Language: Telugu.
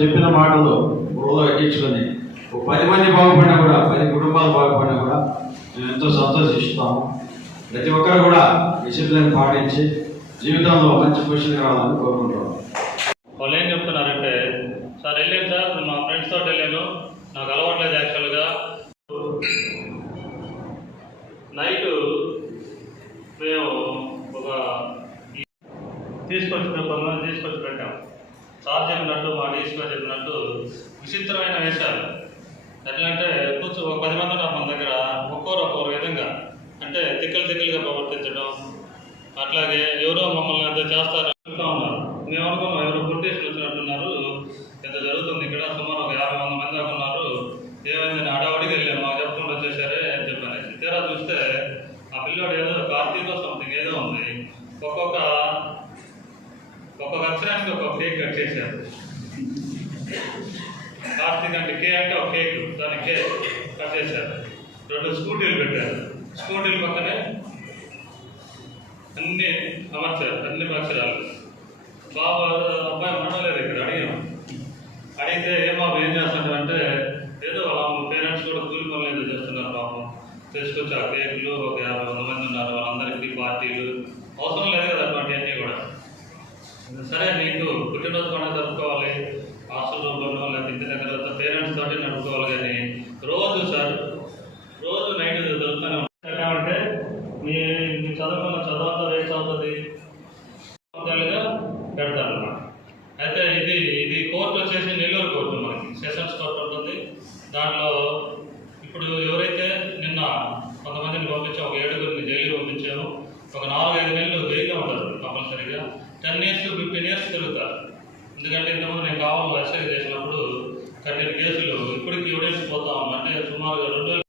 చెప్పిన మాటలు బుర్రలో ఎక్కించుకొని పది మంది బాగుపడినా కూడా పది కుటుంబాలు బాగుపడినా కూడా మేము ఎంతో సంతోషిస్తాము. ప్రతి ఒక్కరు కూడా డిసిప్లిన్ పాటించి జీవితంలో మంచి పొజిషన్ రావాలని కోరుకుంటున్నాం. వాళ్ళు ఏం చెప్తున్నారంటే సార్ వెళ్ళాను సార్ మా ఫ్రెండ్స్ తోటి వెళ్ళాను. నాకు అలవాట్లేదు యాక్చువల్గా నైట్ మేము ఒక తీసుకొచ్చిన పనులను తీసుకొచ్చి పెట్టాం. సార్ చెప్పినట్టు మా డీసీ గారు చెప్పినట్టు విచిత్రమైన వేషాలు. ఎట్లా అంటే కూర్చో ఒక పది మంది ఉన్నారు మన దగ్గర ఒక్కోరు ఒక్కోరు విధంగా. అంటే తిక్కలు తిక్కలుగా ప్రవర్తించడం అట్లాగే ఎవరో మమ్మల్ని ఎంత చేస్తారు ఉన్నారు. మేము అనుకున్నాం ఎవరో కొట్టేసి వచ్చినట్టున్నారు. ఎంత జరుగుతుంది ఇక్కడ సుమారు ఒక యాభై వంద మంది దాకా ఉన్నారు. ఏమైందని అడవడికి వెళ్ళాము మాకు చెప్పకుండా వచ్చేసారే అని చెప్పాను తీరా చూస్తే ఆ పిల్లోడు ఏదో కార్తీకో సంథింగ్ ఏదో ఉంది. ఒక్కొక్క సంవత్సరానికి ఒక కేక్ కట్ చేశారు. కార్తీక్ అంటే కే అంటే ఒక కేక్ దాని కే కట్ చేశారు. రెండు స్కూటీలు పెట్టారు. స్కూటీల పక్కనే అన్ని అమర్చారు అన్ని అక్షరాలు బాబు అబ్బాయి మాట్లాడలేదు ఇక్కడ అడిగాం. అడిగితే ఏ బాబు ఏం చేస్తున్నారు అంటే ఏదో వాళ్ళ పేరెంట్స్ కూడా కూలి పనులు ఏదో చేస్తున్నారు పాపం తీసుకొచ్చి ఆ కేకులు ఒక యాభై వంద మంది ఉన్నారు వాళ్ళందరికీ పార్టీలు. అవసరం లేదు సరే నీకు పుట్టినరోజు పండుగ జరుపుకోవాలి హాస్టల్ రూమ్లోనో లేకపోతే ఇంటి దగ్గర పేరెంట్స్ తోటి నడుపుకోవాలి కానీ రోజు సార్ రోజు నైట్ జరుగుతూనే ఉంటాయి కాబట్టి మీ మీ చదువుకున్న చదవతో వేస్ట్ అవుతుంది. పెడతారు అన్నమాట అయితే ఇది ఇది కోర్టు వచ్చేసి నెల్లూరు కోర్టు మనకి. సెషన్స్ కోర్టు ఉంటుంది. దాంట్లో ఇప్పుడు ఎవరైతే నిన్న కొంతమందిని పంపించాము ఒక ఏడుగురిని జైలు పంపించాము ఒక నాలుగైదు కంపల్సరీగా టెన్ ఇయర్స్ ఫిఫ్టీన్ ఇయర్స్ తిరుగుతారు ఎందుకంటే ఇంతకుముందు నేను కావాలి ఎస్ఐ చేసినప్పుడు కట్టిన కేసులు. ఇప్పటికి ఎవిడెన్స్ పోతా అంటే సుమారుగా రెండు